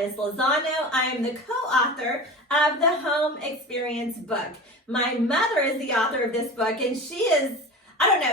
Titus Lozano. I am the co-author of the Home Experience book. My mother is the author of this book, and she is, I don't know,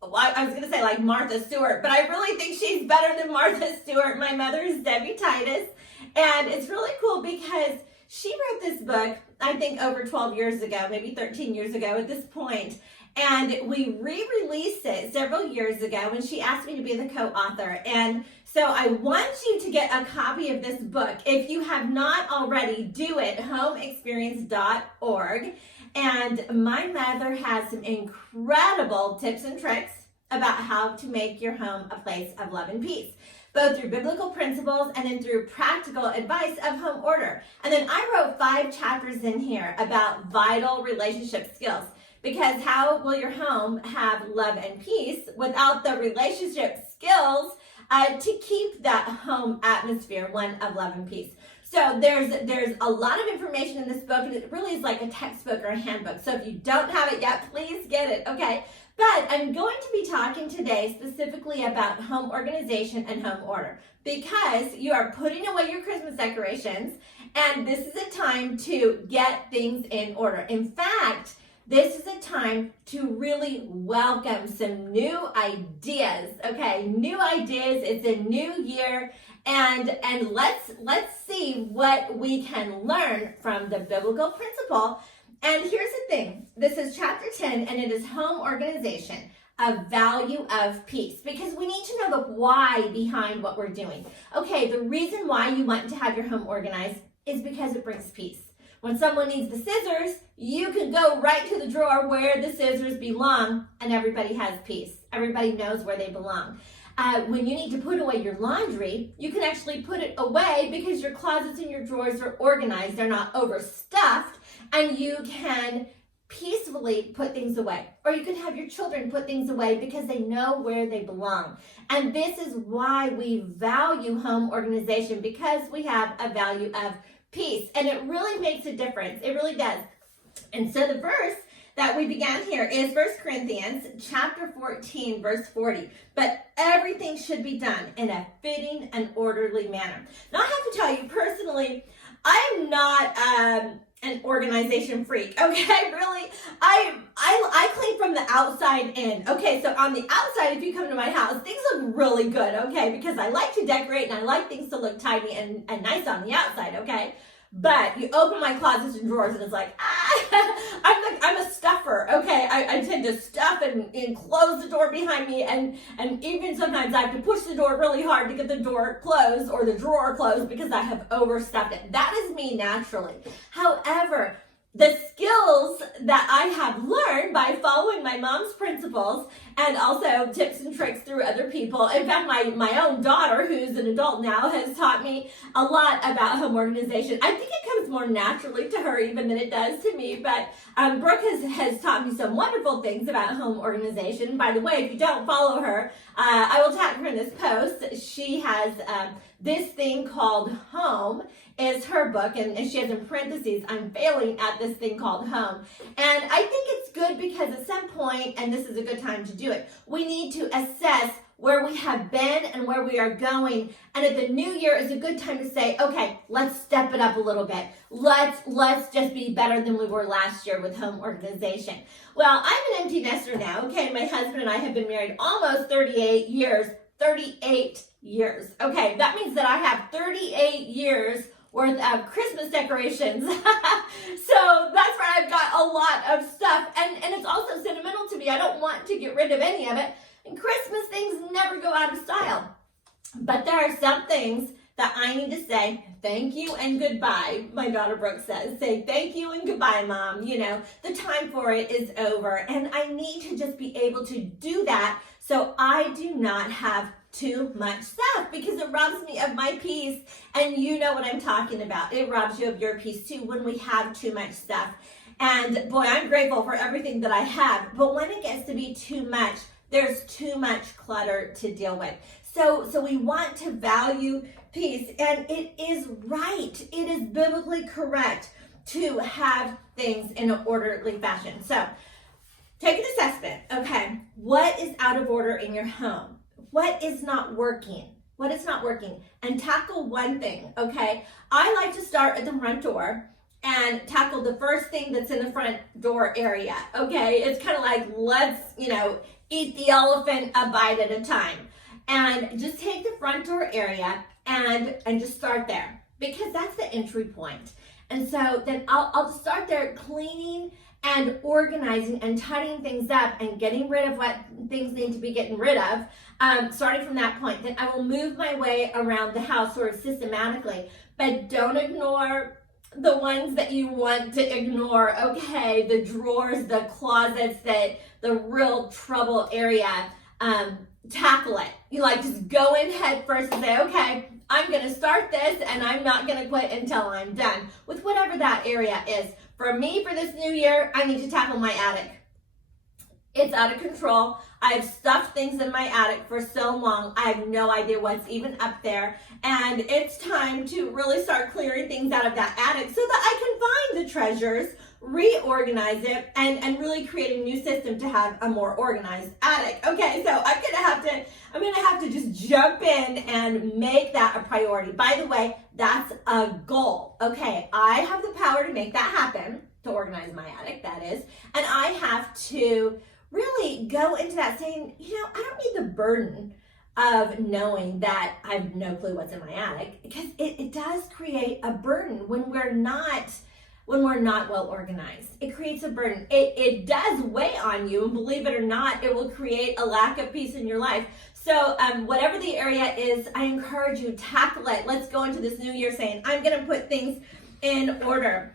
well, I was going to say like Martha Stewart, but I really think she's better than Martha Stewart. My mother is Debbie Titus, and it's really cool because she wrote this book, I think over 12 years ago, maybe 13 years ago at this point. And we re-released it several years ago, and she asked me to be the co-author. And so I want you to get a copy of this book. If you have not already, do it, homeexperience.org. And my mother has some incredible tips and tricks about how to make your home a place of love and peace, both through biblical principles and then through practical advice of home order. And then I wrote 5 chapters in here about vital relationship skills. Because how will your home have love and peace without the relationship skills to keep that home atmosphere one of love and peace? So there's a lot of information in this book, and it really is like a textbook or a handbook. So if you don't have it yet, please get it, okay? But I'm going to be talking today specifically about home organization and home order, because you are putting away your Christmas decorations, and this is a time to get things in order. In fact, this is a time to really welcome some new ideas, okay? New ideas, it's a new year, and let's see what we can learn from the biblical principle. And here's the thing, this is chapter 10, and it is home organization, a value of peace, because we need to know the why behind what we're doing. Okay, the reason why you want to have your home organized is because it brings peace. When someone needs the scissors, you can go right to the drawer where the scissors belong, and everybody has peace. Everybody knows where they belong. When you need to put away your laundry, you can actually put it away because your closets and your drawers are organized. They're not overstuffed, and you can peacefully put things away. Or you can have your children put things away because they know where they belong. And this is why we value home organization, because we have a value of peace, and it really makes a difference. It really does. And so the verse that we began here is 1 Corinthians chapter 14, verse 40. But everything should be done in a fitting and orderly manner. Now, I have to tell you personally, I am not an organization freak, okay? Really, I clean from the outside in. Okay, so on the outside, if you come to my house, things look really good, okay? Because I like to decorate and I like things to look tidy and nice on the outside, okay? But you open my closets and drawers and it's like, I'm a stuffer, okay? I tend to stuff and close the door behind me, and even sometimes I have to push the door really hard to get the door closed or the drawer closed because I have overstuffed it. That is me naturally. However, the skills that I have learned by following my mom's principles and also tips and tricks through other people. In fact, my own daughter, who's an adult now, has taught me a lot about home organization. I think it comes more naturally to her even than it does to me. But Brooke has taught me some wonderful things about home organization. By the way, if you don't follow her, I will tag her in this post. She has this thing called Home is her book, and she has in parentheses, I'm failing at this thing called home. And I think it's good because at some point, and this is a good time to do it, we need to assess where we have been and where we are going. And at the new year is a good time to say, okay, let's step it up a little bit. Let's just be better than we were last year with home organization. Well, I'm an empty nester now, okay? My husband and I have been married almost 38 years. 38 years. Okay, that means that I have 38 years worth of Christmas decorations. So that's where I've got a lot of stuff. And it's also sentimental to me. I don't want to get rid of any of it. And Christmas things never go out of style. But there are some things that I need to say thank you and goodbye. My daughter Brooke says, say thank you and goodbye, Mom. You know, the time for it is over. And I need to just be able to do that so I do not have too much stuff, because it robs me of my peace. And you know what I'm talking about. It robs you of your peace too when we have too much stuff. And boy, I'm grateful for everything that I have. But when it gets to be too much, there's too much clutter to deal with. So we want to value peace, and it is right. It is biblically correct to have things in an orderly fashion. So take an assessment. Okay, what is out of order in your home? What is not working? what is not working, and tackle one thing, okay? I like to start at the front door and tackle the first thing that's in the front door area, okay? It's kind of like, let's, eat the elephant a bite at a time. And just take the front door area and just start there, because that's the entry point. And so then I'll start there cleaning and organizing and tidying things up and getting rid of what things need to be getting rid of, starting from that point. Then I will move my way around the house sort of systematically, but don't ignore the ones that you want to ignore, okay? The drawers, the closets, the real trouble area, tackle it. You just go in head first and say, okay, I'm going to start this and I'm not going to quit until I'm done with whatever that area is. For me, for this new year, I need to tackle my attic. It's out of control. I've stuffed things in my attic for so long. I have no idea what's even up there. And it's time to really start clearing things out of that attic so that I can find the treasures, reorganize it, and really create a new system to have a more organized attic. Okay, so I'm gonna have to just jump in and make that a priority. By the way, that's a goal. Okay, I have the power to make that happen, to organize my attic, that is, and I have to really go into that saying, I don't need the burden of knowing that I have no clue what's in my attic, because it does create a burden when we're not well organized. It creates a burden. It does weigh on you, and believe it or not, it will create a lack of peace in your life. So whatever the area is, I encourage you, tackle it. Let's go into this new year saying, I'm going to put things in order.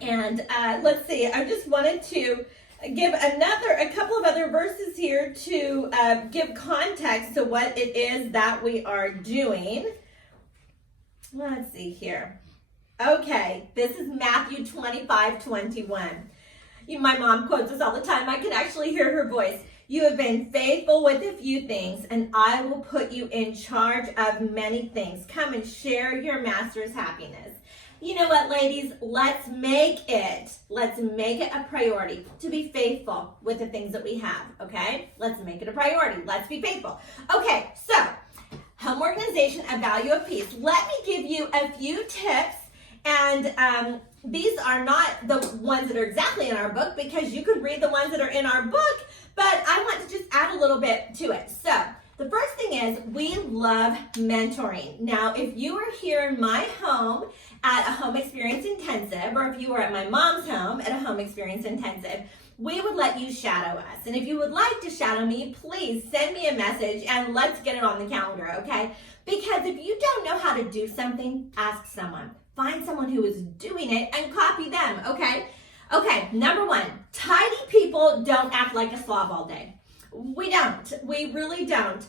And let's see, I just wanted to give a couple of other verses here to give context to what it is that we are doing. Let's see here. Okay, this is Matthew 25:21. My mom quotes this all the time. I can actually hear her voice. You have been faithful with a few things, and I will put you in charge of many things. Come and share your master's happiness. You know what, ladies? Let's make it a priority to be faithful with the things that we have, okay? Let's make it a priority. Let's be faithful. Okay, so home organization, a value of peace. Let me give you a few tips, and these are not the ones that are exactly in our book, because you could read the ones that are in our book, but I want to just add a little bit to it. So the first thing is, we love mentoring. Now, if you are here in my home at a Home Experience Intensive, or if you are at my mom's home at a Home Experience Intensive, we would let you shadow us. And if you would like to shadow me, please send me a message and let's get it on the calendar, okay? Because if you don't know how to do something, ask someone. Find someone who is doing it and copy them, okay? Okay, number one, tidy people don't act like a slob all day. We don't. We really don't.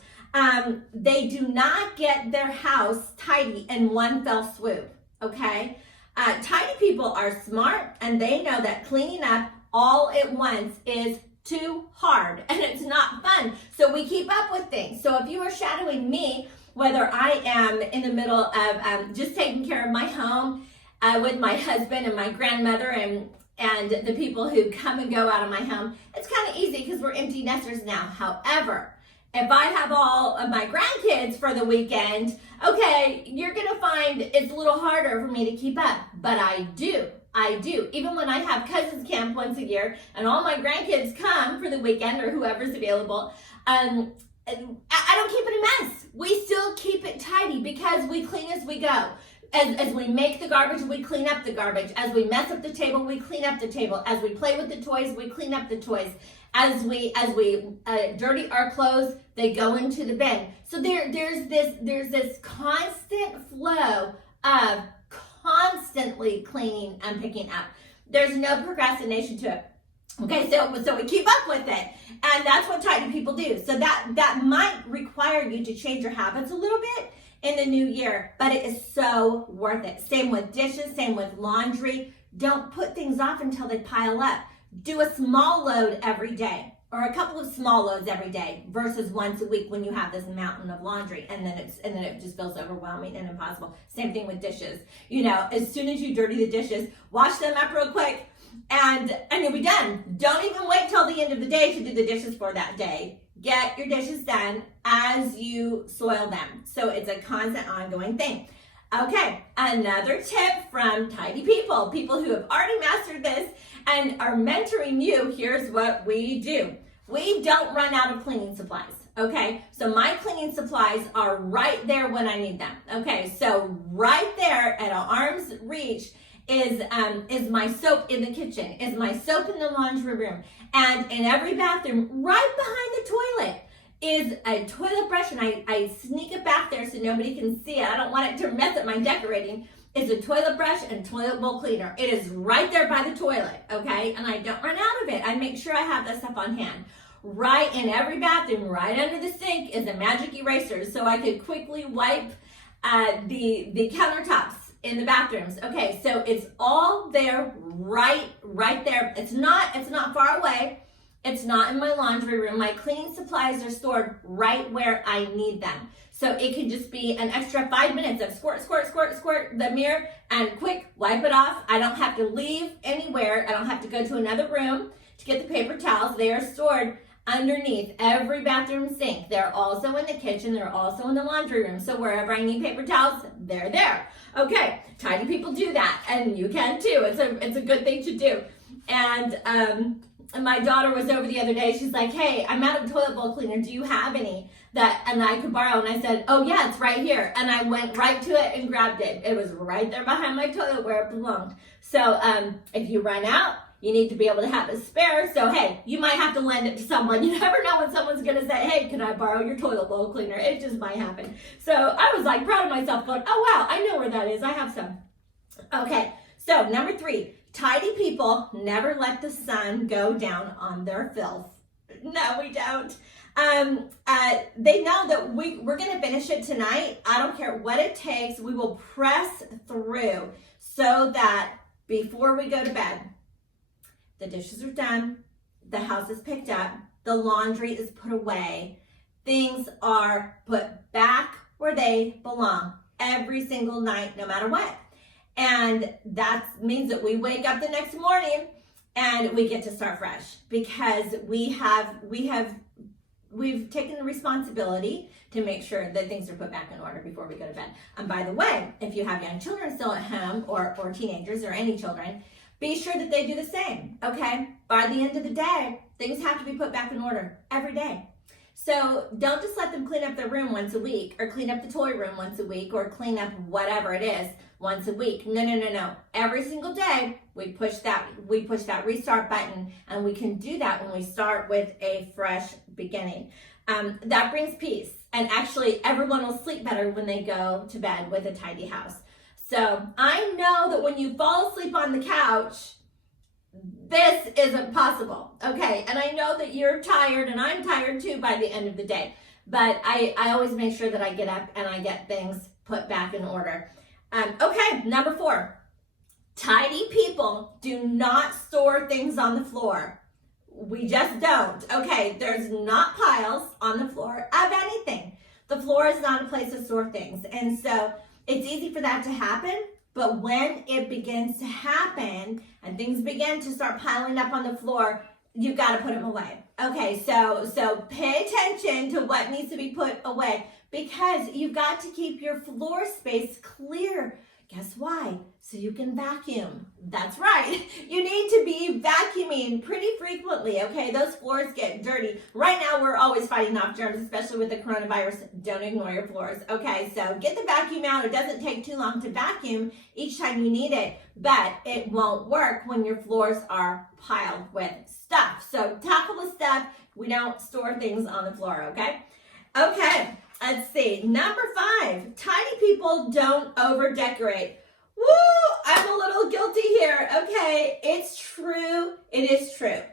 They do not get their house tidy in one fell swoop, okay? Tidy people are smart, and they know that cleaning up all at once is too hard, and it's not fun. So we keep up with things. So if you are shadowing me, whether I am in the middle of just taking care of my home with my husband and my grandmother and the people who come and go out of my home, it's kind of easy because we're empty nesters now. However, if I have all of my grandkids for the weekend, okay, you're going to find it's a little harder for me to keep up. But I do. Even when I have cousins camp once a year and all my grandkids come for the weekend, or whoever's available, I don't keep it a mess. We still keep it tidy because we clean as we go. As we make the garbage, we clean up the garbage. As we mess up the table, we clean up the table. As we play with the toys, we clean up the toys. As we dirty our clothes, they go into the bin. So there's this constant flow of constantly cleaning and picking up. There's no procrastination to it. Okay, so we keep up with it, and that's what tidy people do. So that might require you to change your habits a little bit in the new year, but it is so worth it. Same with dishes, same with laundry. Don't put things off until they pile up. Do a small load every day, or a couple of small loads every day, versus once a week when you have this mountain of laundry, and then it just feels overwhelming and impossible. Same thing with dishes. As soon as you dirty the dishes, wash them up real quick, and you'll be done. Don't even wait till the end of the day to do the dishes for that day. get your dishes done as you soil them. So it's a constant ongoing thing. Okay, another tip from tidy people who have already mastered this and are mentoring you. Here's what we do. We don't run out of cleaning supplies. Okay, so my cleaning supplies are right there when I need them. Okay, so right there at an arm's reach is my soap in the kitchen, is my soap in the laundry room, and in every bathroom, right behind the toilet, is a toilet brush, and I sneak it back there so nobody can see it. I don't want it to mess up my decorating. It's a toilet brush and toilet bowl cleaner. It is right there by the toilet, okay? And I don't run out of it. I make sure I have that stuff on hand. Right in every bathroom, right under the sink, is a magic eraser, so I could quickly wipe the countertops in the bathrooms. Okay, so it's all there, right there. It's not far away. It's not in my laundry room. My cleaning supplies are stored right where I need them. So it can just be an extra 5 minutes of squirt the mirror and quick wipe it off. I don't have to leave anywhere. I don't have to go to another room to get the paper towels. They are stored underneath every bathroom sink. They're also in the kitchen. They're also in the laundry room. So wherever I need paper towels, they're there. Okay, tidy people do that, and you can too. It's a good thing to do. And my daughter was over the other day. She's like, "Hey, I'm out of toilet bowl cleaner. Do you have any that I could borrow?" And I said, "Oh yeah, it's right here." And I went right to it and grabbed it. It was right there behind my toilet where it belonged. So if you run out, you need to be able to have a spare. So hey, you might have to lend it to someone. You never know when someone's gonna say, "Hey, can I borrow your toilet bowl cleaner?" It just might happen. So I was like proud of myself, going, "Oh wow, I know where that is. I have some." Okay, so number 3. Tidy people never let the sun go down on their filth. No, we don't. They know that we're going to finish it tonight. I don't care what it takes. We will press through so that before we go to bed, the dishes are done, the house is picked up, the laundry is put away, things are put back where they belong every single night, no matter what. And that means that we wake up the next morning and we get to start fresh, because we've taken the responsibility to make sure that things are put back in order before we go to bed. And by the way, if you have young children still at home, or teenagers, or any children, be sure that they do the same, okay? By the end of the day, things have to be put back in order every day. So don't just let them clean up their room once a week, or clean up the toy room once a week, or clean up whatever it is once a week. No. Every single day we push that restart button, and we can do that when we start with a fresh beginning. That brings peace, and actually everyone will sleep better when they go to bed with a tidy house. So I know that when you fall asleep on the couch, this isn't possible, okay? And I know that you're tired, and I'm tired too by the end of the day. But I always make sure that I get up and I get things put back in order. Okay, number 4. Tidy people do not store things on the floor. We just don't, okay? There's not piles on the floor of anything. The floor is not a place to store things. And so it's easy for that to happen. But when it begins to happen and things begin to start piling up on the floor, you've got to put them away. Okay, so pay attention to what needs to be put away, because you've got to keep your floor space clear. Guess why? So you can vacuum. That's right. You need to be vacuuming pretty frequently, okay? Those floors get dirty. Right now, we're always fighting off germs, especially with the coronavirus. Don't ignore your floors, okay? So get the vacuum out. It doesn't take too long to vacuum each time you need it, but it won't work when your floors are piled with stuff. So tackle the stuff. We don't store things on the floor, okay? Okay. Let's see. Number 5, tidy people don't over decorate. Woo! I'm a little guilty here. Okay, it's true. It is true.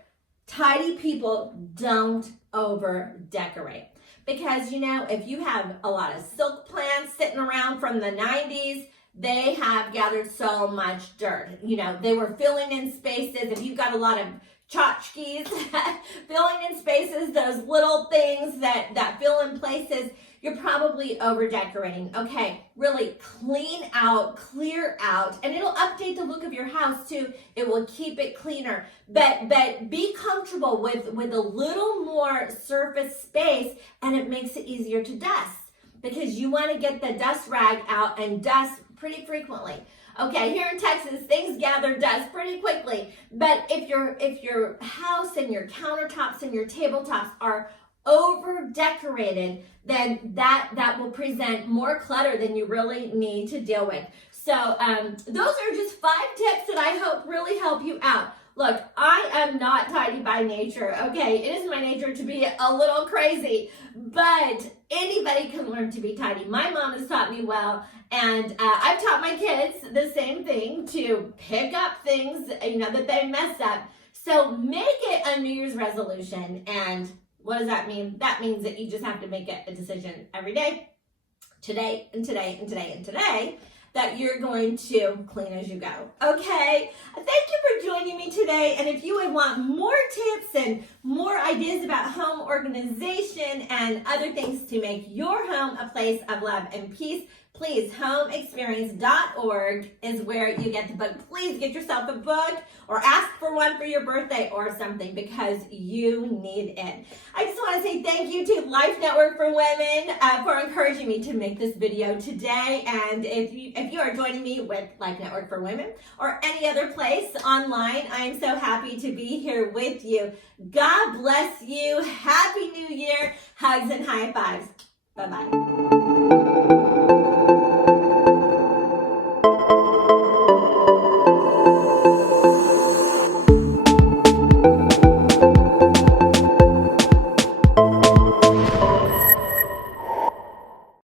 Tidy people don't over decorate, because if you have a lot of silk plants sitting around from the 90s, they have gathered so much dirt. They were filling in spaces. If you've got a lot of tchotchkes, filling in spaces, those little things that fill in places, you're probably over decorating. Okay, really clean out, clear out, and it'll update the look of your house too. It will keep it cleaner. But be comfortable with a little more surface space, and it makes it easier to dust because you want to get the dust rag out and dust pretty frequently. Okay, here in Texas, things gather dust pretty quickly. But if your house and your countertops and your tabletops are over decorated, then that will present more clutter than you really need to deal with. So those are just 5 tips that I hope really help you out. Look, I am not tidy by nature, okay? It is my nature to be a little crazy, but anybody can learn to be tidy. My mom has taught me well, and I've taught my kids the same thing, to pick up things, that they mess up. So make it a New Year's resolution. And what does that mean? That means that you just have to make it a decision every day, today and today and today and today, that you're going to clean as you go. Okay? Thank you for joining me today. And if you would want more tips and more ideas about home organization and other things to make your home a place of love and peace, please, homeexperience.org is where you get the book. Please get yourself a book or ask for one for your birthday or something, because you need it. I just want to say thank you to Life Network for Women for encouraging me to make this video today. And if you are joining me with Life Network for Women or any other place online, I am so happy to be here with you. God bless you. Happy New Year. Hugs and high fives. Bye-bye.